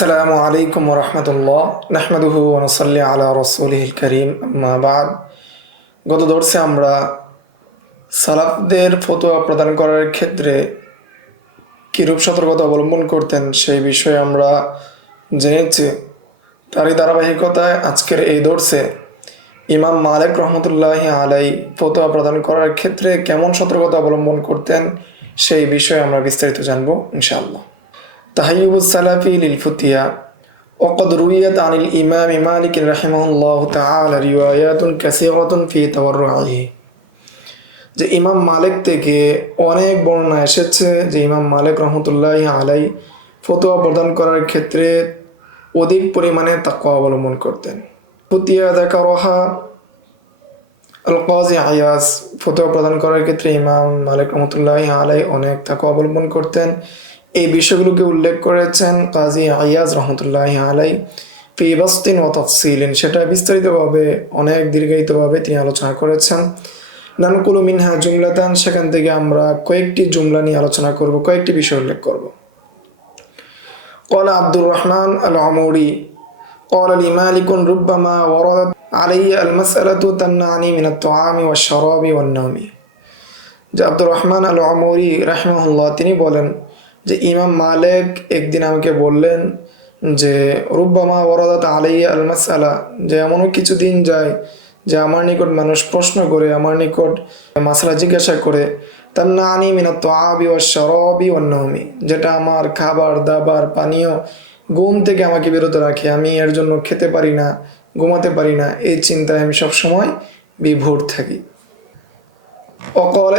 আসসালামু আলাইকুম রহমতুল্লাহ নাহমাদুহু ওয়া নুসাল্লি আলা রাসূলিহিল কারীম আম্মা বাদ। গত দর্শে আমরা সালাফদের ফতোয়া প্রদান করার ক্ষেত্রে কিরূপ সতর্কতা অবলম্বন করতেন সেই বিষয়ে আমরা জেনেছি। তারই ধারাবাহিকতায় আজকের এই দর্শে ইমাম মালিক রহমতুল্লাহি আলাই ফতোয়া প্রদান করার ক্ষেত্রে কেমন সতর্কতা অবলম্বন করতেন সেই বিষয়ে আমরা বিস্তারিত জানবো ইনশাআল্লাহ। তাহাইয়ুবুস সালাফি লিল ফুতিয়া وقد رويت عن الإمام مالك رحمه الله تعالى روايات كثيرة في تورعه। যে ইমাম মালিক থেকে অনেক বর্ণনা এসেছে যে ইমাম মালিক রহমতুল্লাহি আলাই ফতোয়া প্রদান করার ক্ষেত্রে অধিক পরিমাণে তাকওয়া অবলম্বন করতেন। ফুতিয়া যাকারহা আল কাজী আয়াজ ফতোয়া প্রদান করার ক্ষেত্রে ইমাম মালিক রহমতুল্লাহি আলাই অনেক তাকওয়া অবলম্বন করতেন। এই বিষয়গুলোকে উল্লেখ করেছেন কাজী আয়াজ রহমতুল্লাহি আলাই ফি বাসতিন ওয়া তাফসিলিন, সেটা বিস্তারিতভাবে অনেক দীর্ঘায়িতভাবে তিনি আলোচনা করেছেন। নানকুলু মিনহা জুমলাতান, সেখান থেকে আমরা কয়েকটি জুমলা নিয়ে আলোচনা করব, কয়েকটি বিষয় উল্লেখ করব। ক্বালা আব্দুর রহমান আল আমরি ক্বালা লি মালিকুন রুব্বামা ওয়ারাদাত আলাইয়া আল মাসআলাতু তামনানি মিনাত তুআমি ওয়াশ শারাবি ওয়ান নাওমি। যে আব্দুর রহমান আল আমরি রাহিমাহুল্লাহ তিনি বলেন যে ইমাম মালিক একদিন আমাকে বললেন যে রুব্বামা ওয়ারাদাত আলাইয়া আল মাসআলা, যে এমনও কিছুদিন যায় যে আমার নিকট মানুষ প্রশ্ন করে, আমার নিকট মাসলা জিজ্ঞাসা করে, তামনানি মিনাত তুআবি ওয়াশ শারাবি ওয়ান নাওমি, যেটা আমার খাবার দাবার পানীয় ঘুম থেকে আমাকে বিরত রাখে, আমি এর জন্য খেতে পারি না, ঘুমাতে পারি না, এই চিন্তায় আমি সবসময় বিভোর থাকি। ওয়াকালা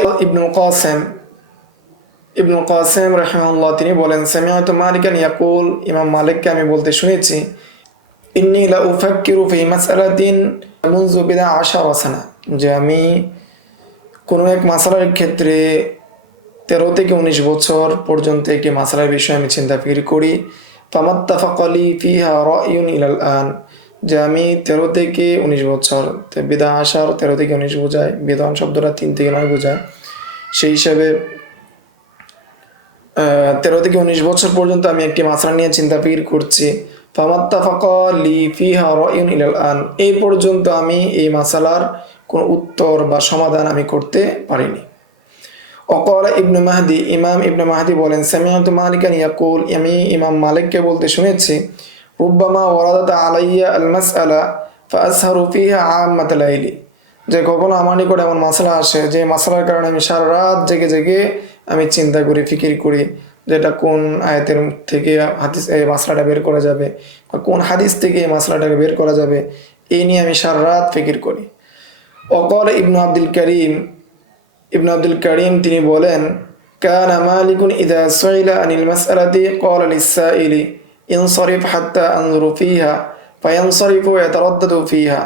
ইবনুল কাসিম রাহিমাহুল্লাহ তিনি বলেন সামিআতু মালিকান ইয়াকুল, ইমাম মালিককে আমি বলতে শুনেছি, ইন্নী লা উফাক্কিরু ফি মাসআলাতিন মুনযু বিদা 10 সানা, যে আমি কোনো এক মাসআলার ক্ষেত্রে 13 থেকে 19 বছর পর্যন্ত একটি মাসআলার বিষয়ে আমি চিন্তা ফিকির করি। ফামাত্তাফাকা লি ফিহা রায়ুন ইলাল আন, যে আমি 13 থেকে 19 বছর, বিদা 13 থেকে 19 বোঝায়, বিধান শব্দটা 3 থেকে 9 বোঝায়, সেই হিসাবে 13 থেকে 19 বছর পর্যন্ত আমি একটি মাসলা নিয়ে চিন্তা ফিকির করছি। ফামাত্তাফাকা লি ফিহা রায়ুন ইলাল আন, এই পর্যন্ত আমি এই মাসালার কোনো উত্তর বা সমাধান আমি করতে পারিনি। ওয়াকালা ইবনু মাহদি, ইমাম ইবনু মাহদি বলেন সামিআতু মালিকান ইয়াকুল, আমি ইমাম মালিককে বলতে শুনেছি, রুব্বামা ওয়ারাদাত আলাইয়া আল মাসআলা ফাআসহারু ফিহা আম্মাতাল লাইলি, যে কখনো আমার নিকট এমন মাসলা আসে যে মাসলার কারণে আমি সারা রাত জেগে জেগে আমি চিন্তা করি, ফিকির করি, যেটা কোন আয়াতের থেকে হাদিস এই মাসলাটা বের করা যাবে বা কোন হাদিস থেকে এই মাসলাটাকে বের করা যাবে, এই নিয়ে আমি সারা রাত ফিকির করি। ওয়াকালা ইবনু আব্দুল করিম তিনি বলেন কানা মালিকুন ইযা সুইলা আনিল মাসআলাতি ক্বালা লিস-সাইলি ইনসারিফ হাত্তা আনজুরু ফিহা ফায়ানসারিফু ওয়া ইয়াতারাদ্দাদু ফিহা,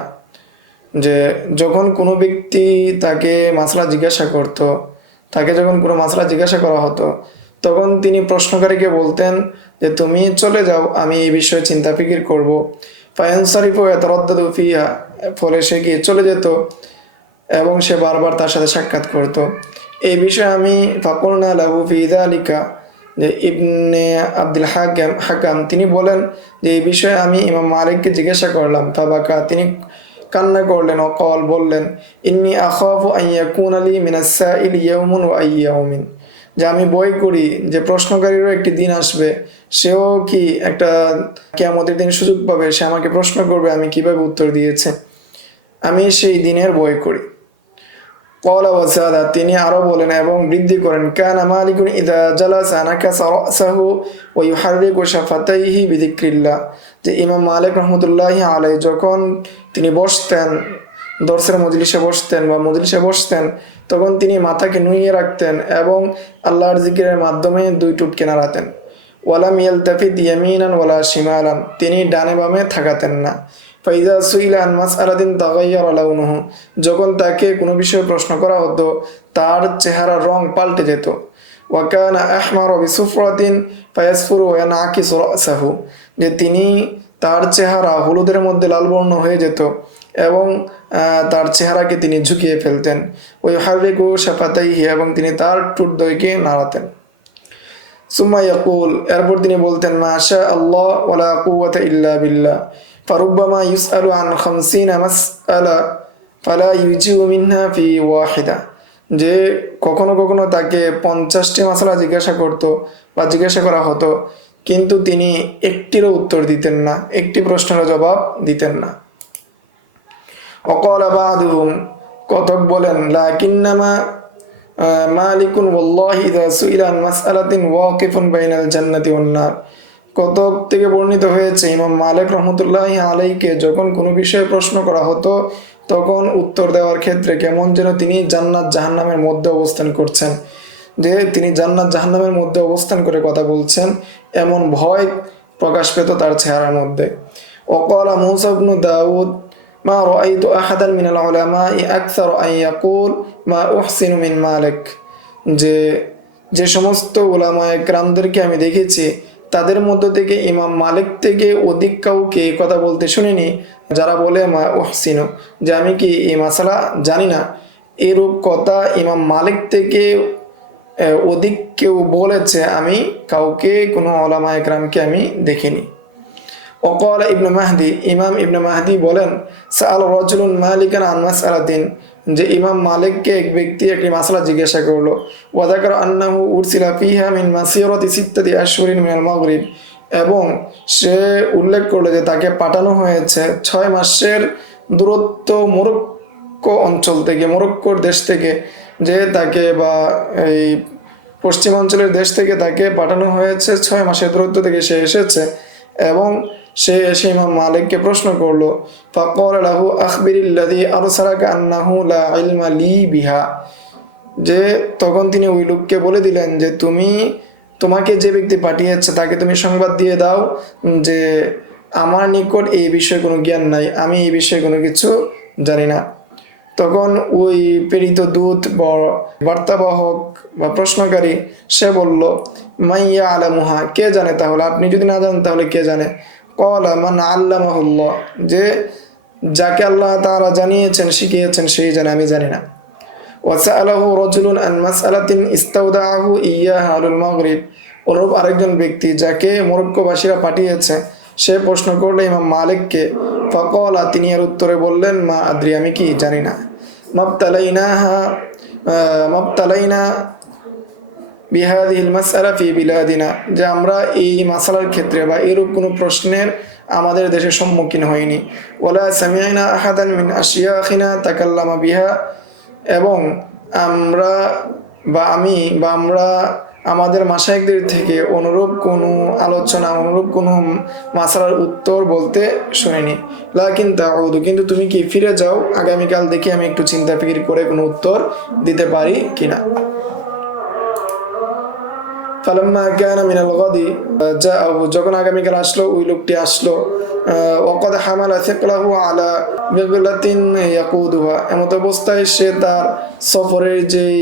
যে যখন কোনো ব্যক্তি তাকে মাসলা জিজ্ঞাসা করত, তাকে যখন কোনো মাসলা জিজ্ঞাসা করা হতো, তখন তিনি প্রশ্নকারীকে বলতেন যে তুমি চলে যাও, আমি এই বিষয়ে চিন্তা ফিকির করব। ফায়ানসারিফু ওয়া ইয়াতারাদ্দাদু ফিহা, ফলে সে গিয়ে চলে যেত এবং সে বারবার তার সাথে সাক্ষাৎ করত। এই বিষয়ে আমি ফাকুলনা লাহু ফি যালিকা, যে ইবনে আব্দুল হাকাম তিনি বলেন যে এই বিষয়ে আমি ইমাম মালিককে জিজ্ঞাসা করলাম, ফাবাকা, তিনি কান্না করলেন, অকল বললেন, ইন্নী আখাফু আন ইয়াকুনা লি মিনাস সাইলি ইয়াউমুন ওয়া আইয়াউমিন, যে আমি ভয় করি যে প্রশ্নকারীরও একটি দিন আসবে, সেও কি একটা কিয়ামতের দিন সুযোগ পাবে, সে আমাকে প্রশ্ন করবে আমি কিভাবে উত্তর দিয়েছে, আমি সেই দিনের ভয় করি। ক্বালা ওয়া যাদা, তিনি আরো বলেন এবং বৃদ্ধি করেন, কানা মালিকুন ইযা জালাসা নাকাসা রাসাহু ওয়া ইউহাররিকু শাফাতাইহি বিযিকরিল্লাহ, যে ইমাম মালিক রহমতুল্লাহি আলাইহি যখন তিনি বসতেন, দর্সের মজলিসে বসতেন বা মজলিসে বসতেন, তখন তিনি মাথাকে নুইয়ে রাখতেন এবং আল্লাহর জিকিরের মাধ্যমে দুই টুটকে নাড়াতেন। ওয়ালাম ইয়ালতাফিত ইয়ামিনান ওয়ালা শিমালান, তিনি ডানে বামে থাকাতেন না। ফাইজা সুইলা আন মাসআলাতিন তাগায়্যারা লাউনুহু, যখন তাকে কোনো বিষয়ে প্রশ্ন করা হতো তার চেহারার রং পাল্টে যেত। ওয়া কানা আহমারা বিসুফরাতিন ফায়াসফুরু ওয়া ইয়ানআকিসু রাসাহু, যে তিনি তার চেহারা হলুদের মধ্যে লাল বর্ণ হয়ে যেত এবং তার চেহারাকে তিনি ঝুঁকিয়ে ফেলতেন। ওই হারিকু শাফাতাইহি, এবং তিনি তার ঠোঁটদ্বয়কে নাড়াতেন। সুম্মা ইয়াকুল, এরপর তিনি বলতেন, মাশা আল্লাহ ওয়ালা কুওয়াতা ইল্লা বিল্লাহ, ফারুব্বামা ইউসআলু আন খামসিনা মাসআলা ফালা ইউজিউ মিনহা ফি ওয়াহিদা, যে কখনো কখনো তাকে 50টি মাসালা জিজ্ঞাসা করতো বা জিজ্ঞাসা করা হতো, কিন্তু তিনি একটিরও উত্তর দিতেন না, একটি প্রশ্নের জবাব দিতেন না। অকাল বাদুহুম, কতক বলেন, লাকিন্নামা মালিকুন ওয়াল্লাহি ইযা সুইলা আন মাসআলাতিন ওয়াকিফুন বাইনাল জান্নাতি ওয়ান নার। কতক থেকে বর্ণিত হয়েছে, ইমাম মালিক রহমতুল্লাহি আলাইহিকে যখন কোনো বিষয়ে প্রশ্ন করা হতো তখন উত্তর দেওয়ার ক্ষেত্রে কেমন যেন তিনি জান্নাত জাহান্নামের মধ্যে অবস্থান করছেন, যে তিনি জান্নাত জাহান্নামের মধ্যে অবস্থান করে কথা বলছেন, এমন ভয় প্রকাশ পেত তার চেহারার মধ্যে। ওয়াকালা মূসা ইবনু দাউদ, মা রাআইতু আহাদান মিনাল উলামাই আকসার আন ইয়াকুল মা উহসিনু মিন মালিক, যে সমস্ত উলামায়ে কেরামদেরকে আমি দেখেছি তাদের মধ্য থেকে ইমাম মালিক থেকে অধিক কাউকে কথা বলতে শুনিনি যারা বলে মা উহসিনু, যে আমি কি এই মাসালা জানি না, এরূপ কথা ইমাম মালিক থেকে অধিক কেউ বলেছে আমি কাউকে, কোনো উলামায়ে কেরামকে আমি দেখিনি। ওয়াকাল ইবনে মাহদি, ইমাম ইবনে মাহদি বলেন, সাআল রাজুলুন মালিকান আন মাসআলাতিন, যে ইমাম মালিককে এক ব্যক্তি একটি মাসআলা জিজ্ঞাসা করলো, ওয়া যাকারা আন্নাহু উরসিলা ফিহা মিন মাসিরাতি সিত্তাতি আশহুরিন মিনাল মাগরিব, এবং সে উল্লেখ করলো যে তাকে পাঠানো হয়েছে 6 মাসের দূরত্ব মরক্কো অঞ্চল থেকে, মরক্কোর দেশ থেকে, যে তাকে বা এই পশ্চিমাঞ্চলের দেশ থেকে তাকে পাঠানো হয়েছে 6 মাসের দূরত্ব থেকে সে এসেছে। এবং সে এসে ইমাম মালিককে প্রশ্ন করলো, ফাকালা লাহু আখবিরিল্লাযী আরসালাকা আন্নাহু লা ইলমা লি বিহা, যে তখন তিনি ওই লোককে বলে দিলেন যে তোমাকে যে ব্যক্তি পাঠিয়েছে তাকে তুমি সংবাদ দিয়ে দাও যে আমার নিকট এই বিষয়ে কোনো জ্ঞান নাই, আমি এই বিষয়ে কোনো কিছু জানি না। তখন ওই প্রেরিত দূত বা বার্তাবাহক বা প্রশ্নকারী সে বলল, মাইয়া আলামুহা, কে জানে তাহলে, আপনি যদি না জানেন তাহলে কে জানে। ক্বালা মান আল্লামাহুল্লাহ, যে যাকে আল্লাহ তাআলা জানিয়েছেন শিখিয়েছেন সেই জানে, আমি জানি না। ওয়াসাআলাহু রাজুলুন আন মাসআলাতিন ইস্তাওদাআহু ইয়াহা আহলুল মাগরিব, অনুরূপ আরেকজন ব্যক্তি যাকে মরক্কোবাসীরা পাঠিয়েছে সে প্রশ্ন করলো ইমাম মালিককে, ফাকালা, তিনি এর উত্তরে বললেন, মা আদ্রি, আমি কি জানি না। মাবতালাইনা বিহাদিহিল মাসআলা ফি বিলাদিনা, যে আমরা এই মাসালার ক্ষেত্রে বা এরূপ কোনো প্রশ্নের আমাদের দেশে সম্মুখীন হয়নি। ওয়ালা সামিআনা আহাদান মিন আশিয়াখিনা তাকাল্লামা বিহা, এবং আমরা আমাদের মাশায়েখদের থেকে অনুরূপ কোনো আলোচনা, অনুরূপ কোনো মাসালার উত্তর বলতে শুনিনি। লাকিন তাউদু, কিন্তু তুমি কি ফিরে যাও, আগামীকাল দেখি আমি একটু চিন্তা ফিকির করে কোনো উত্তর দিতে পারি কিনা। ফালাম্মা কানা মিনাল গাদি জাআহু, যখন আগামীকাল আসলো ওই লোকটি আসলো, ওয়াকাদ হামালা সিকলাহু আলা বিগলাতিন ইয়াকুদুহা, এমত অবস্থায় সে তার সফরের যেই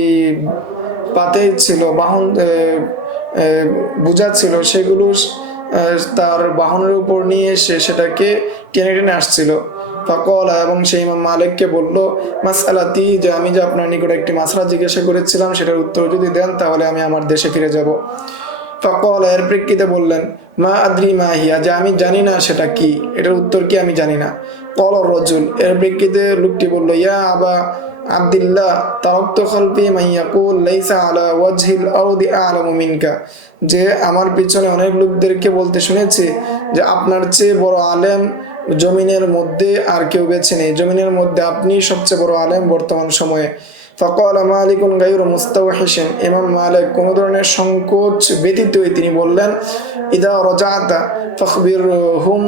পাতে ছিল, বাহন বোঝা ছিল, সেগুলো তার বাহনের উপর নিয়ে এসে সেটাকে টেনে টেনে আসছিল। ফাকালা, এবং সেই ইমাম মালিককে বলল, মাসআলাতি, যে আমি যে আপনার নিকট একটি মাসআলা জিজ্ঞাসা করেছিলাম সেটার উত্তর যদি দেন তাহলে আমি আমার দেশে ফিরে যাব। ফাকালা, এর প্রেক্ষিতে বললেন, মা আদ্রি মা হিয়া, যে আমি জানি না সেটা কি, এটার উত্তর কি আমি জানি না। ক্বালা রাজুল, এর প্রেক্ষিতে লোকটি বলল, ইয়া আবা আব্দুল্লাহ তারাকতু খালফি মান ইয়াকুল লাইসা আলা ওয়াজহিল আরদি আ'লামু মিনকা, যে আমার পিছনে অনেক লোকদেরকে বলতে শুনেছি যে আপনার চেয়ে বড় আলেম জমিনের মধ্যে আর কেউ বেছে নেই, জমিনের মধ্যে আপনি সবচেয়ে বড় আলেম বর্তমান সময়ে। ফাকালা মালিকুন গায়রু মুস্তাওহিশিন, ইমাম মালিক কোনো ধরনের সংকোচ ব্যতীতই তিনি বললেন, ইদা রাজাতা ফাখবিরহুম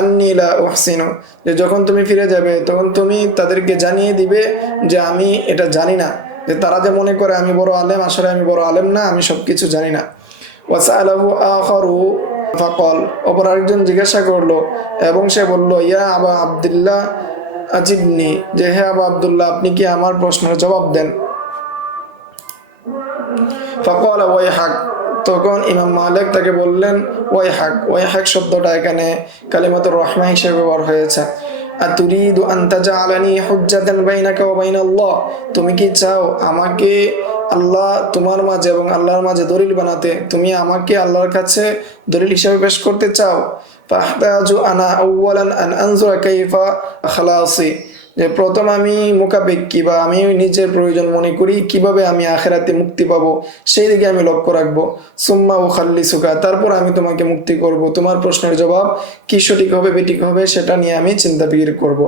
আন্নী লা উহসিনু, যে যখন তুমি ফিরে যাবে তখন তুমি তাদেরকে জানিয়ে দিবে যে আমি এটা জানি না, যে তারা যে মনে করে আমি বড় আলেম, আসলে আমি বড় আলেম না, আমি সবকিছু জানি না। ওয়াসাআলাহু আখারু ফাকাল, অপর আরেকজন জিজ্ঞাসা করলো এবং সে বলল, ইয়া আবা আব্দুল্লাহ আজিবনি, যে হে আবা আব্দুল্লাহ, আপনি কি আমার প্রশ্নের জবাব দেন। ফাকাল ওয়াইহাক, তখন ইমাম মালিক তাকে বললেন, ওয়াইহাক, ওয়াইহাক শব্দটা এখানে কালিমাতুর রাহমা হিসেবে ব্যবহার হয়েছে। আতুরিদু আন তাজআলানি হুজ্জাতান বাইনাকা ওয়া বাইনাল্লাহ, তুমি কি চাও আমাকে আল্লাহ তোমার মাঝে এবং আল্লাহর মাঝে দলিল বানাতে, তুমি আমাকে আল্লাহর কাছে দলিল হিসেবে পেশ করতে চাও। ফাহতাজু আনা আউওয়ালান আন আনজুরা কাইফা খালাসি, যে প্রথম আমি মুখাপেক্ষী বা আমি নিজের প্রয়োজন মনে করি কিভাবে আমি আখেরাতে মুক্তি পাবো, সেই দিকে আমি লক্ষ্য রাখবো। সুম্মা উখাল্লিসুকা, তারপর আমি তোমাকে মুক্তি করব, তোমার প্রশ্নের জবাব কি সঠিক হবে বেঠিক হবে সেটা নিয়ে আমি চিন্তা ফিকির করব।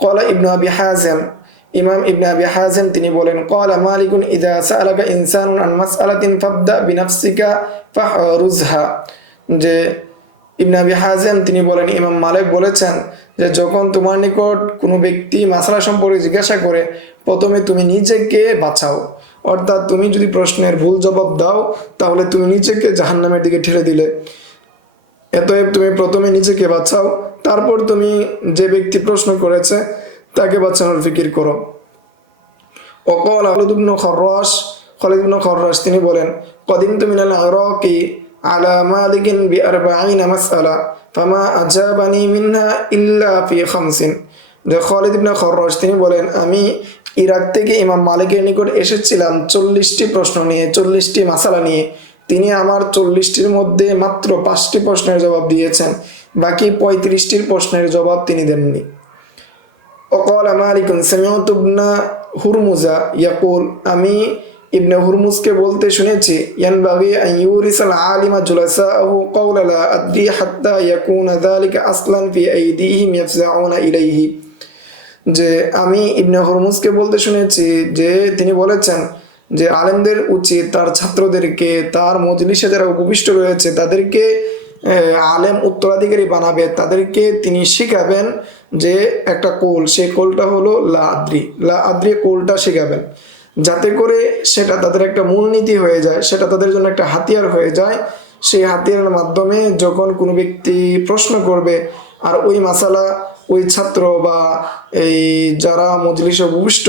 ক্বালা ইবনু আবি হাযিম, ইমাম ইবনে আবি হাযিম তিনি বলেন, ক্বালা মালিকুন ইযা সাআলাকা ইনসানুন আন মাসআলাতিন ফাবদা বিনাফসিকা ফাহরুজহা, যে ইবনে আবি হাযিম তিনি বলেন, ইমাম মালিক বলেছেন যে যখন তোমার নিকট কোনো ব্যক্তি মাসআলা সম্পর্কে জিজ্ঞাসা করে, প্রথমে তুমি নিজেকে বাঁচাও। অর্থাৎ তুমি যদি প্রশ্নের ভুল জবাব দাও তাহলে তুমি নিজেকে জাহান্নামের দিকে ঠেলে দিলে। অতএব তুমি প্রথমে নিজেকে বাঁচাও, তারপর তুমি যে ব্যক্তি প্রশ্ন করেছে তাকে বাঁচানোর ফিকির করো। ওয়াকাল খালিদ ইবনে খররাশ, খালিদ ইবনে খররাশ তিনি বলেন, কদিমতু মিনাল ইরাকি আলা মালিকিন বি40 মাসআলা ফামা আজাবানি মিনহা ইল্লা ফি 50। যে খালিদ ইবনে খররাশ তিনি বলেন, আমি ইরাক থেকে ইমাম মালিকের নিকট এসেছিলাম 40টি প্রশ্ন নিয়ে, 40টি মাসালা নিয়ে। তিনি আমার 40টির মধ্যে মাত্র 5টি প্রশ্নের জবাব দিয়েছেন, বাকি 35টির প্রশ্নের জবাব তিনি দেননি। ওয়াকাল মালিকুন সামিউতু ইবনা হুরমুজা ইয়াকুল, আমি ইবনে হুরমুজকে বলতে শুনেছি, ইয়ানবাগি আন ইউরিসাল আলিমা জুলাসাহু ক্বাওলা লা আদরি হাত্তা ইয়াকুনা যালিকা আসলান ফি আইদিহিম ইয়াফজাউনা ইলাইহি, যে আমি ইবনে হুরমুজকে বলতে শুনেছি যে তিনি বলেছেন যে আলেমদের উচিত তার ছাত্রদেরকে, তার মজলিসে যারা উপবিষ্ট রয়েছে তাদেরকে আলেম উত্তরাধিকারী বানাবে, তাদেরকে তিনি শিখাবেন যে একটা কোল, সেই কোলটা হলো লা আদ্রি, লা আদ্রি কোলটা শিখাবেন, যাতে করে সেটা তাদের একটা মূলনীতি হয়ে যায়, সেটা তাদের জন্য একটা হাতিয়ার হয়ে যায়। সেই হাতিয়ারের মাধ্যমে যখন কোনো ব্যক্তি প্রশ্ন করবে আর ওই মাসালা ওই ছাত্র বা এই যারা মজলিসে উপবিষ্ট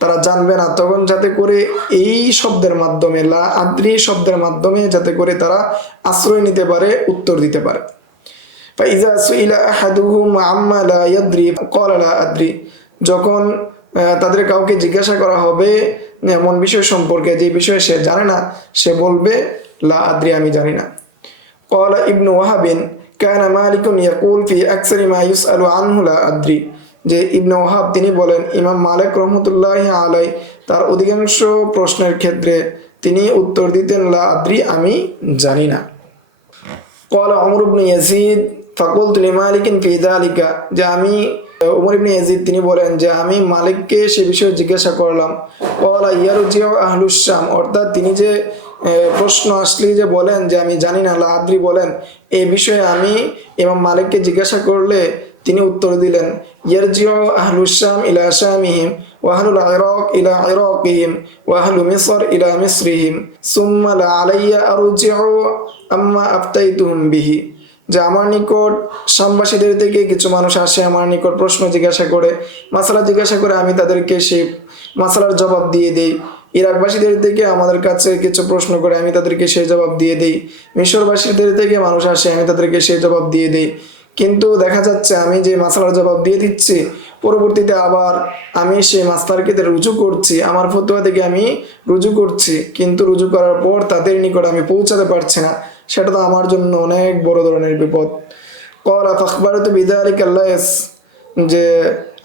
তারা জানবে না, তখন যাতে করে এই শব্দের মাধ্যমে, লা আদ্রি শব্দের মাধ্যমে যাতে করে তারা আশ্রয় নিতে পারে, উত্তর দিতে পারে। ফাইজা সুইলা আহাদুহুম আম্মা লা ইয়াদরি ক্বালা লা আদরি, যখন তাদের কাউকে জিজ্ঞাসা করা হবে এমন বিষয় সম্পর্কে যে বিষয়ে সে জানে না, সে বলবে লা আদরি, আমি জানি না। ক্বালা ইবনু ওয়াহাবিন কানা মালিকুন ইয়াকুল ফি আকসারি মা ইউসআলু আনহু লা আদরি, যে ইবনে ওয়াহাব তিনি বলেন, ইমাম মালিক রহমতুল্লাহি আলাই তার অধিকাংশ প্রশ্নের ক্ষেত্রে তিনি উত্তর দিতেন লা আদরি, আমি জানি না। ক্বালা উমর ইবনে ইয়াজিদ ফাকুলতু লিমালিকিন ফি যালিকা, যে আমি উমর ইবনে ইয়াজিদ তিনি বলেন যে আমি মালিককে সে বিষয়ে জিজ্ঞাসা করলাম। ক্বালা ইয়ারজিউ আহলুশ শাম, অর্থাৎ তিনি যে প্রশ্ন আসলেই যে বলেন যে আমি জানি না, লা আদরি বলেন, এই বিষয়ে আমি ইমাম মালিককে জিজ্ঞাসা করলে তিনি উত্তর দিলেন, ইয়ারজিউ আহলুশ শাম ইলা শামিহিম ওয়া আহলুল ইরাক ইলা ইরাকিহিম ওয়া আহলু মিসর ইলা মিসরিহিম সুম্মা লা আলাইয়া আরজিউ আম্মা আফতাইতুহুম বিহি, যে আমার নিকট শামবাসীদের থেকে কিছু মানুষ আসে, আমার নিকট প্রশ্ন জিজ্ঞাসা করে, মাসালা জিজ্ঞাসা করে, আমি তাদেরকে সেই মাসালার জবাব দিয়ে দেই। ইরাকবাসীদের থেকে আমাদের কাছে কিছু প্রশ্ন করে, আমি তাদেরকে সেই জবাব দিয়ে দেই। মিশরবাসীদের থেকে মানুষ আসে, আমি তাদেরকে সেই জবাব দিয়ে দেই। কিন্তু দেখা যাচ্ছে আমি যে মাসালার জবাব দিয়ে দিচ্ছি, পরবর্তীতে আবার আমি সেই মাসলাকে রুজু করছি, আমার ফতোয়া থেকে আমি রুজু করছি, কিন্তু রুজু করার পর তাদের নিকট আমি পৌঁছাতে পারছি না, সেটা তো আমার জন্য অনেক বড় ধরনের বিপদ। ক্বালা ফাখবারতু বিযালিকা লাইস, যে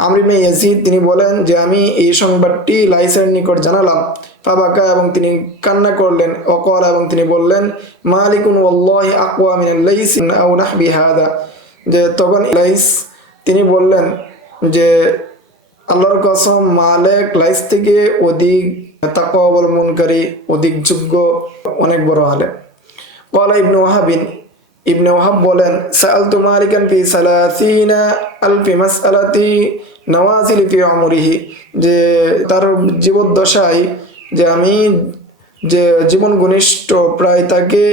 আমর ইবনে ইয়াজিদ তিনি বলেন যে আমি এই সংবাদটি লাইসের নিকট জানালাম। ফাবাকা, এবং তিনি কান্না করলেন। ওয়াকালা, এবং তিনি বললেন, মালিকুন ওয়াল্লাহি আকওয়া মিনাল লাইস আও নাহবি হাদা, যে তখন লাইস তিনি বললেন যে আল্লাহর কসম, মালিক লাইস থেকে অধিক তাকওয়া অবলম্বনকারী, অধিক যোগ্য, অনেক বড় আলেম। ক্বালা ইবনু ওয়াহাবিন, ইবনে ওয়াহাব বলেন, সাআলতু মালিকান ফি 30,000 মাসআলাতি নওয়াজিল ফি উমরিহি, যে তার জীবদ্দশায় যে আমি যে জীবন ঘনিষ্ঠ প্রায় তাকে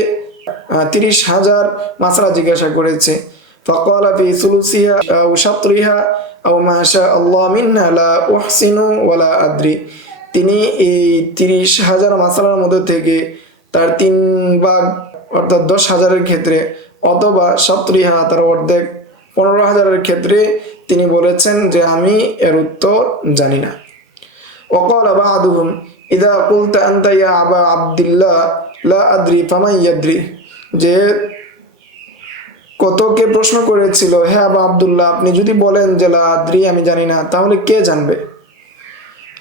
30,000 মাসআলা জিজ্ঞাসা করেছে। ফাকালা ফি সুলুসিহা আও শাতরিহা আও মা শা আল্লাহ মিন্না লা উহসিনু ওয়ালা আদরি, তিনি এই 30,000 মাসআলার মধ্যে থেকে তার 3 ভাগ অর্থাৎ 10,000-এর ক্ষেত্রে, অথবা শাতরিহা তার অর্ধেক 15,000-এর ক্ষেত্রে তিনি বলেছেন যে আমি এর উত্তর জানি না। ওয়াকালা বা'দুহুম ইদা কুলতা আনতা ইয়া আবা আব্দুল্লাহ লা আদ্রি ফামান ইয়াদ্রি, যে কতকে প্রশ্ন করেছিল, হে আবা আব্দুল্লাহ আপনি যদি বলেন যে লা আদ্রি আমি জানি না, তাহলে কে জানবে?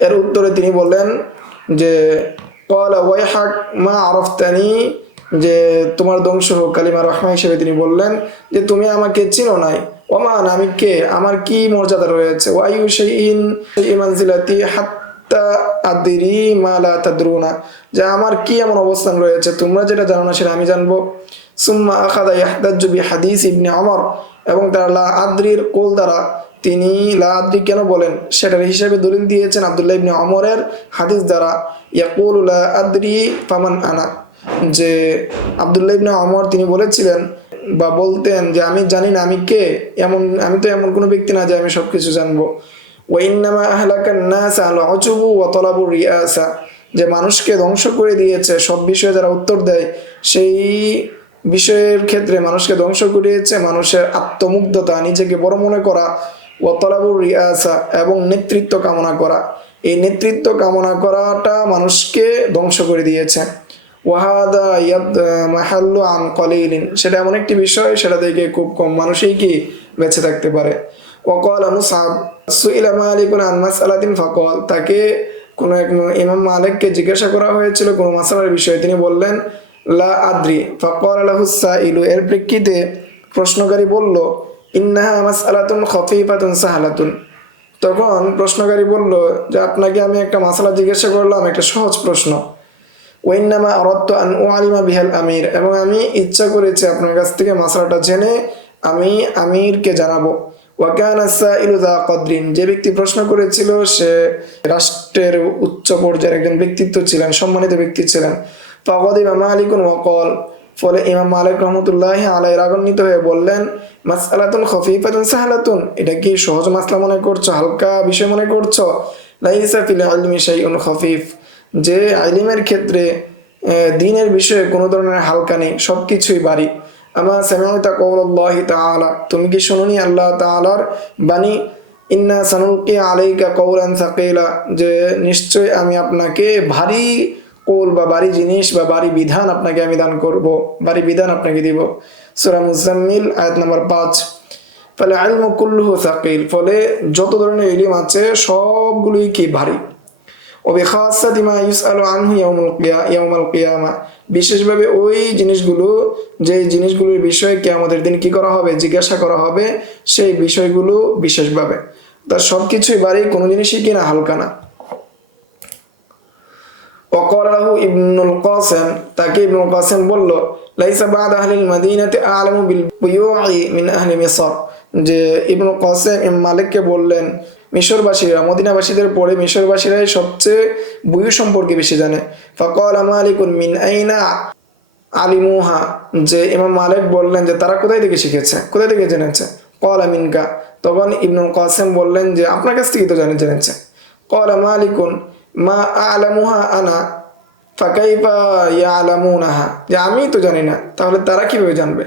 এর উত্তরে তিনি বললেন যে ক্বালা ওয়াইহাক মা আরাফতানি, যে তোমার ধ্বংস হোক, কালিমা রহমা হিসেবে তিনি বললেন যে তুমি আমাকে চিনো নাই। ওমান, আমি কে, আমার কি মর্যাদা রয়েছে। ওয়াইউ শাইইন মানজিলাতি হাত্তা আদরি মা লা তাদরুনা, যে আমার কি এমন অবস্থান রয়েছে তোমরা যেটা জানো না সেটা আমি জানবো। সুম্মা আখাযা ইয়াহতাজ্জু বিহাদিস ইবনে ওমর, এবং তার লা আদ্রির কোল দ্বারা তিনি লা আদ্রি কেন বলেন সেটার হিসেবে দলিল দিয়েছেন আব্দুল্লাহ ইবনে ওমরের হাদিস দ্বারা। ইয়াকুলু লা আদ্রি ফামান আনা, যে আব্দুল্লাহ ইবনে ওমর তিনি বলেছিলেন বা বলতেন যে আমি জানি না আমি কে, আমি তো এমন কোনো ব্যক্তি না যে আমি সবকিছু জানবো। ওয়া ইন্নামা আহলাকান নাস আল উজুবু ওয়া তালাবুর রিয়াসা, যে মানুষকে ধ্বংস করে দিয়েছে সব বিষয়ে যারা উত্তর দেয় সেই বিষয়ের ক্ষেত্রে মানুষকে ধ্বংস করিয়েছে মানুষের আত্মমুগ্ধতা, নিজেকে বড় মনে করা, ওয়া তালাবুর রিয়াসা, এবং নেতৃত্ব কামনা করা। এই নেতৃত্ব কামনা করাটা মানুষকে ধ্বংস করে দিয়েছে। ওয়াহাদা ইয়াদ মাহাল্লু আন কলিলিন, সেটা এমন একটি বিষয় সেটা থেকে খুব কম মানুষই কি বেঁচে থাকতে পারে। ওয়াকাল মুসআব সুইলা মালিকুন আন মাসআলাতিন ফাকাল, তাকে কোনো এক ইমাম মালিককে জিজ্ঞাসা করা হয়েছিল কোনো মাসআলার বিষয়ে, তিনি বললেন লা আদ্রি। ফাকাল লাহু সাইলু, এর প্রেক্ষিতে প্রশ্নকারী বলল ইন্নাহা মাসআলাতুন খাফীফাতুন সাহলাতুন, তখন প্রশ্নকারী বলল যে আপনাকে আমি একটা মাসআলা জিজ্ঞাসা করলাম, একটা সহজ প্রশ্ন। ওয়াইন্নামা আরাদতু আন উআলিমা বিহাল আমির, এবং আমি ইচ্ছা করেছি আপনার কাছ থেকে মাসআলাটা জেনে আমি আমিরকে জানাবো। ওয়া কানা সাইলু যা কদরিন, যে ব্যক্তি প্রশ্ন করেছিল সে রাষ্ট্রের উচ্চ পর্যায়ের একজন ব্যক্তিত্ব ছিলেন, সম্মানিত ব্যক্তি ছিলেন। ফাগাদিবা মালিকুন ওয়া ক্বাল, ফলে ইমাম মালিক রাহমাতুল্লাহি আলাইহি রাগান্বিত হয়ে বললেন মাসআলাতুন খাফীফাতুন সাহলাতুন, এটা কি সহজ মাসলা মনে করছো, হালকা বিষয় মনে করছো? লাইসা ফিল ইলমি শাইউন খাফীফ, যে ইলমের ক্ষেত্রে দ্বীনের বিষয়ে কোনো ধরনের হালকা নেই, সবকিছুই ভারী। আমা সামিউতা কওলাল্লাহি তাআলা, তুমি কি শুনোনি আল্লাহ তাআলার বাণী, ইন্না সানুলকি আলাইকা কওলান সাকিলা, যে নিশ্চয় আমি আপনাকে ভারী কৌল বা ভারী জিনিস বা ভারী বিধান আপনাকে আমি দান করব, ভারী বিধান আপনাকে দিব। সূরা মুজাম্মিল আয়াত নম্বর 5। ফলে ইলমু কুল্লুহু সাকিল, ফলে যত ধরনের ইলম আছে সবগুলোই কি ভারী। ওবিখাসাতি মা ইউসআলু আনহু ইয়াউমাল কিয়ামা, বিশেষভাবে ওই জিনিসগুলো যে জিনিসগুলোর বিষয়ে কিয়ামতের দিন কি করা হবে, জিজ্ঞাসা করা হবে, সেই বিষয়গুলো বিশেষভাবে। তার সবকিছুই ভারী, কোনো জিনিসই কিনা হালকা না। ওয়াকাল লাহু ইবনুল কাসিম, তাকে ইবনুল কাসিম বলল লাইসা বা'দা আহলিল মাদিনাতি আ'লামু বিল বুয়ু'i মিন আহলি মিসর, যে ইবনুল কাসিম ইমাম মালিককে বললেন মিশরবাসীরা, মদিনাবাসীদের পরে মিশরবাসীরাই সবচেয়ে বুয়ু সম্পর্কে বেশি জানে। ফাকাল মালিকুন মিন আইনা আলিমুহা, যে ইমাম মালিক বললেন যে তারা কোথায় থেকে শিখেছে, কোথায় থেকে জেনেছে। ক্বালা মিনকা, তখন ইবনুল কাসিম বললেন যে আপনার কাছ থেকে তো জেনেছে। ক্বালা মালিকুন মা আ'লামুহা আনা ফাকাইফা ইয়ালামুনাহা, যে আমি তো জানি না তাহলে তারা কিভাবে জানবে।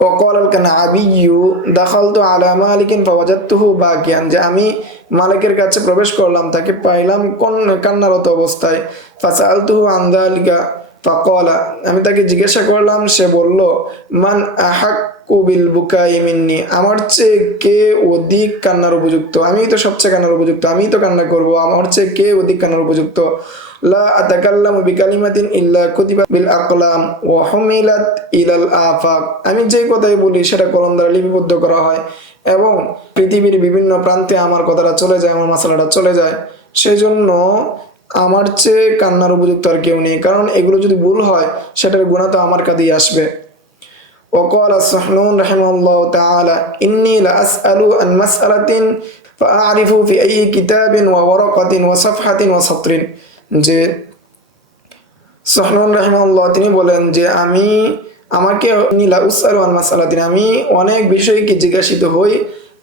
ওয়াকাল আল কানাবিয়্যু দাখালতু আলা মালিকিন ফাওয়াজাদতুহু বাকিয়ান, যে আমি মালিকের কাছে প্রবেশ করলাম, তাকে পাইলাম কান্নারত অবস্থায়। ফাসালতুহু আন যালিকা ফাকালা, আমি তাকে জিজ্ঞাসা করলাম, সে বলল মান আহাক্কু বিল বুকাই মিন্নি, আমার চেয়ে কে অধিক কান্নার উপযুক্ত, আমিই তো সবচেয়ে কান্নার উপযুক্ত, আমিই তো কান্না করব, আমার চেয়ে কে অধিক কান্নার উপযুক্ত। লা আতাকাল্লামু বিকালিমাতিন ইল্লা কুতিবা বিল আকলাম ওয়া হুমিলাত ইলাল আফাক, আমি যে কথাই বলি সেটা কলম দ্বারা লিপিবদ্ধ করা হয় এবং পৃথিবীর বিভিন্ন প্রান্তে আমার কথাটা চলে যায়, আমার মাসালাটা চলে যায়। সেজন্য আমার চেয়ে কান্নার উপযুক্ত আর কেউ নেই, কারণ এগুলো যদি ভুল হয় সেটার গুনাহ তো আমার কাঁধেই আসবে। وقال السحنون رحمه الله تعالى إني لأسأل عن مسألة فأعرف في أي كتاب وورقة وصفحة وسطر, যে সুহনুন রাহিমাহুল্লাহ তিনি বলেন যে আমাকে লা উসআলু আন মাসআলাতিন, আমি অনেক বিষয়কে জিজ্ঞাসিত হই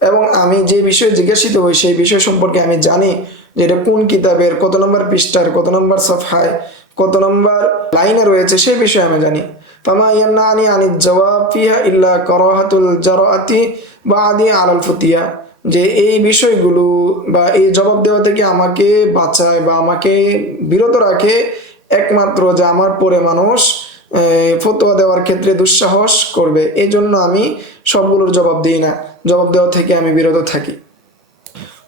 এবং আমি যে বিষয়ে জিজ্ঞাসিত হই সেই বিষয় সম্পর্কে আমি জানি যে এটা কোন কিতাবের কত নম্বর পৃষ্ঠার কত নম্বর সফহায় কত নম্বর লাইনে রয়েছে, সেই বিষয়ে আমি জানি। ফামা ইয়ামনানি আনিজ জাওয়াব ফিহা ইল্লা কারাহাতুল জারাআতি বাদি আলাল ফুতিয়া, যে এই বিষয়গুলো বা এই জবাব দেওয়া থেকে আমাকে বাঁচায় বা আমাকে বিরত রাখে একমাত্র যে আমার পরে মানুষ ফতোয়া দেওয়ার ক্ষেত্রে দুঃসাহস করবে, এই জন্য আমি সবগুলোর জবাব দিই না, জবাব দেওয়া থেকে আমি বিরত থাকি।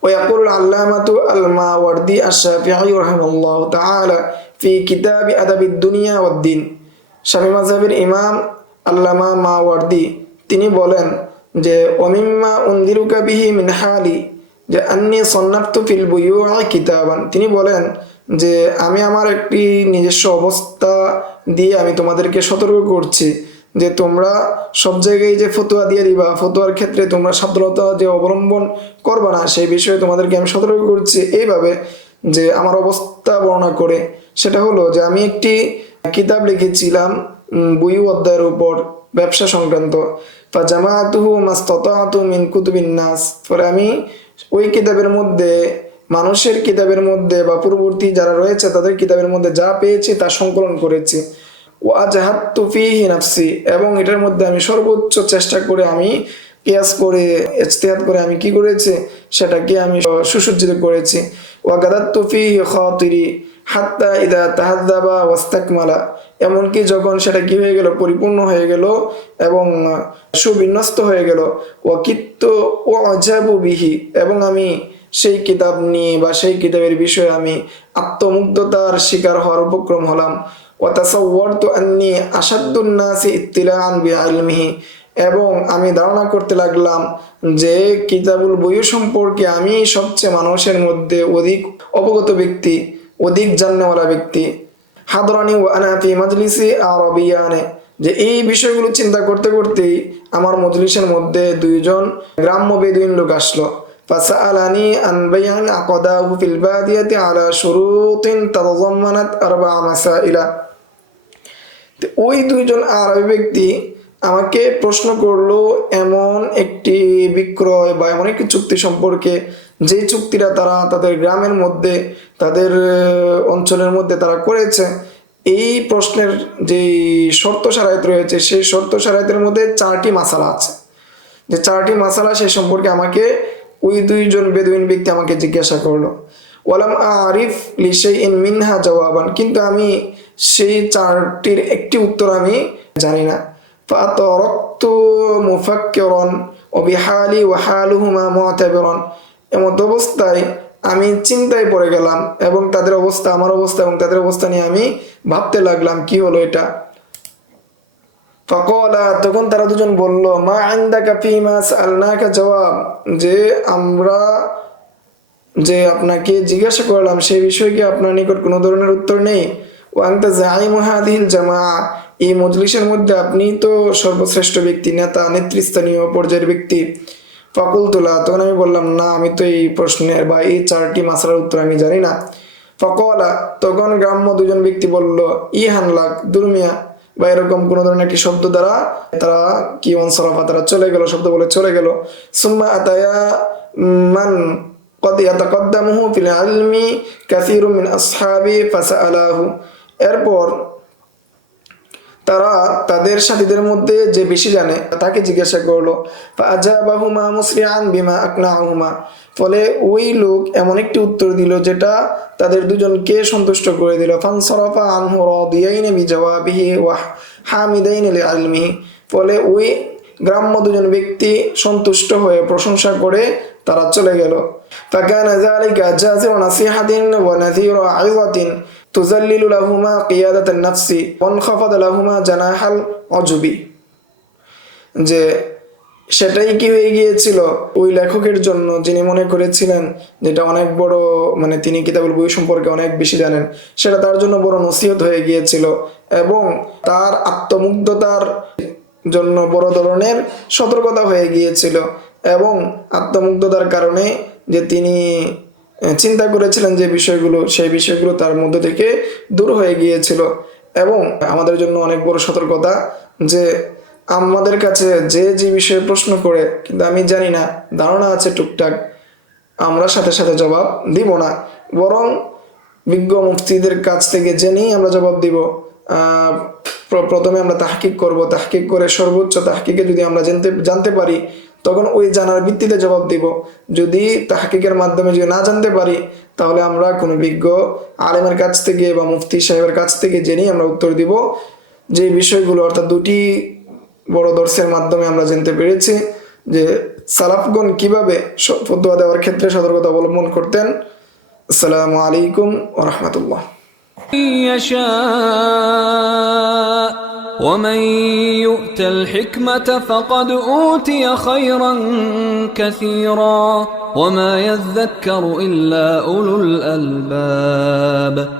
ويقول العلامة الماوردي الشافعي رحمه الله تعالى في كتاب أدب الدنيا والدين, শাফি মাযহাবের ইমাম আল্লামা মাওয়ার্দি তিনি বলেন যে ওমিম্মা উনদিরুকা বিহি মিন হালি, যে আন্নি সন্নাফতু ফিল বুয়ু'i কিতাবান, তিনি বলেন যে আমি আমার একটি নিজস্ব অবস্থা দিয়ে আমি তোমাদেরকে সতর্ক করছি যে তোমরা সব জায়গায় যে ফতোয়া দিয়ে দিবা, ফতোয়ার ক্ষেত্রে তোমরা সাবধানতা যে অবলম্বন করবা না, সেই বিষয়ে তোমাদেরকে আমি সতর্ক করছি এইভাবে যে আমার অবস্থা বর্ণনা করে। সেটা হলো যে আমি একটি কিতাব লিখেছিলাম বুয়ু অধ্যায়ের উপর, ব্যবসা সংক্রান্ত। ফাজামাতুহু মাস্তাতাতু মিন কুতুবিন নাস, পরে আমি ওই কিতাবের মধ্যে, মানুষের কিতাবের মধ্যে বা পূর্ববর্তী যারা রয়েছে তাদের কিতাবের মধ্যে যা পেয়েছি তা সংকলন করেছি। ওয়াজহাদতু ফীহি নাফসি, এবং এটার মধ্যে আমি সর্বোচ্চ চেষ্টা করে আমি কিয়াস করে ইজতিহাদ করে আমি কি করেছি সেটাকে আমি সুসজ্জিত করেছি। ওয়াগাদাতু ফীহি খাতিরি হাত্তা ইদা তাহাদ্দাবা ওয়াস্তাকমালা, এমনকি যখন সেটা কি হয়ে গেল, পরিপূর্ণ হয়ে গেল এবং সুবিন্যস্ত হয়ে গেল। ওয়াকিত্তু ওয়াজাবু বিহি, এবং আমি সেই কিতাব নিয়ে বা সেই কিতাবের বিষয়ে আমি আত্মমুগ্ধতার শিকার হওয়ার উপক্রম হলাম। ওয়াতাসাওয়ারতু আন্নী আশাদ্দুন নাসি ইত্তিলাআন বিইলমিহি, এবং আমি ধারণা করতে লাগলাম যে কিতাবুল বুয়ু সম্পর্কে আমি সবচেয়ে মানুষের মধ্যে অধিক অবগত ব্যক্তি, অধিক জাননেওয়ালা ব্যক্তি। হাদরানি ওয়া আনা ফি মাজলিসি আরাবিয়ানে, যে এই বিষয়গুলো চিন্তা করতে করতেই আমার মজলিসের মধ্যে দুইজন গ্রাম্য বেদুইন লোক আসলো। ফাসাআলানি আন বায়ান আকাদাহু ফিল বাদিয়াতি আলা শুরুতিন তাতাযাম্মানাত আরবা'a মাসাইলা, ওই দুইজন আরবি ব্যক্তি আমাকে প্রশ্ন করলো এমন একটি বিক্রয় বা এমন একটি চুক্তি সম্পর্কে, যে চুক্তিটা তারা তাদের গ্রামের মধ্যে, তাদের অঞ্চলের মধ্যে তারা করেছে। এই প্রশ্নের যে শর্ত শারাইত রয়েছে, সেই শর্ত শারাইতের মধ্যে 4টি মাসালা আছে, যে 4টি মাসালা সে সম্পর্কে আমাকে ওই দুইজন বেদুইন ব্যক্তি আমাকে জিজ্ঞাসা করলো। ওয়ালাম আরিফ লিশাইইন মিনহা জওয়াবান, কিন্তু আমি সেই 4টির একটি উত্তর আমি জানি না। ফাতারাকতু মুফাক্কিরান ওয়া বিহালি ওয়া হালুহুমা মু'তাবিরান, এমন অবস্থায় আমি চিন্তায় পড়ে গেলাম এবং তাদের অবস্থা, আমার অবস্থা এবং তাদের অবস্থা নিয়ে আমি ভাবতে লাগলাম কি হলো এটা। ফাকালা, তখন তারা দুজন বলল, মা ইনদাকা ফীমা সাআলনাকা জওয়াব, যে আমরা যে আপনাকে জিজ্ঞাসা করলাম সেই বিষয়ে কি আপনার নিকট কোনো ধরনের উত্তর নেই? ওয়া আনতা যাইমু হাযিহিল জামাআ, এই মজলিসের মধ্যে আপনি তো সর্বশ্রেষ্ঠ ব্যক্তি, নেতা, নেতৃস্থানীয় পর্যায়ের ব্যক্তি। ফাকুলতু লা, তখন আমি বললাম না, আমি তো এই প্রশ্নের বা এই 4টি মাসলার উত্তর আমি জানি না। ফাকালা, তখন গ্রাম্য দুজন ব্যক্তি বলল, ইহান লাক, দুর্মিয়া, বা এরকম কোন ধরনের একটি শব্দ দ্বারা তারা কি অনসরাফা, তারা চলে গেল, শব্দ বলে চলে গেল। সুম্মা আতায়া মান قد يتقدمه في العلم كثير من أصحابه فسأله, এরপর তারা তাদের সাথীদের মধ্যে যে বেশি জানে তাকে জিজ্ঞাসা করলো। ফাআজাবাহুমা মুসরিআন বিমা আকনাহুমা, ফলে ওই লোক এমন একটি উত্তর দিল যেটা তাদের দুজনকে সন্তুষ্ট করে দিল। ফানসারাফা আনহু রাদিয়াইন বিজাওয়াবিহি ওয়া হামিদাইন লিইলমিহি, ফলে ওই গ্রাম্য দুজন ব্যক্তি সন্তুষ্ট হয়ে প্রশংসা করে তারা চলে গেল। ফাকানা যালিকা জাযিরু নাসিহাতিন ওয়া নাযীরু আইযাতিন তুযাল্লিলু লাহুমা কিয়াদাতান নাফসি ওয়া আনখাফাদা লাহুমা জানাহাল উজবি, যে সেটাই কি হয়ে গিয়েছিল ওই লেখকের জন্য, যিনি মনে করেছিলেন যেটা অনেক বড়, মানে তিনি কিতাবুল বুয়ু সম্পর্কে অনেক বেশি জানেন, সেটা তার জন্য বড় নসিহত হয়ে গিয়েছিল এবং তার আত্মমুগ্ধতার জন্য বড় ধরনের সতর্কতা হয়ে গিয়েছিল। এবং আত্মমুগ্ধতার কারণে যে তিনি চিন্তা করেছিলেন যে বিষয়গুলো, সেই বিষয়গুলো তার মধ্যে থেকে দূর হয়ে গিয়েছিল। এবং আমাদের জন্য অনেক বড় সতর্কতা যে আমাদের কাছে যে যে বিষয়ে প্রশ্ন করে কিন্তু আমি জানি না, ধারণা আছে টুকটাক, আমরা সাথে সাথে জবাব দিব না, বরং বিজ্ঞ মুফতিদের কাছ থেকে জেনেই আমরা জবাব দিব। প্রথমে আমরা তাহকিক করব, তাহকিক করে সর্বোচ্চ তাহকিকে যদি আমরা জানতে পারি তখন ওই জানার ভিত্তিতে জবাব দিব। যদি তাহকিকের মাধ্যমে যদি না জানতে পারি, তাহলে আমরা কোনো বিজ্ঞ আলেমের কাছ থেকে বা মুফতি সাহেবের কাছ থেকে জেনেই আমরা উত্তর দিব। যে বিষয়গুলো অর্থাৎ দুটি বড় দর্শের মাধ্যমে আমরা জানতে পেরেছি যে সালাফগণ কিভাবে ফতোয়া দেওয়ার ক্ষেত্রে সতর্কতা অবলম্বন করতেন। আসসালামু আলাইকুম ওয়া রাহমাতুল্লাহ। ومن يؤت الحكمة فقد أوتي خيرا كثيرا وما يذكر إلا أولو الألباب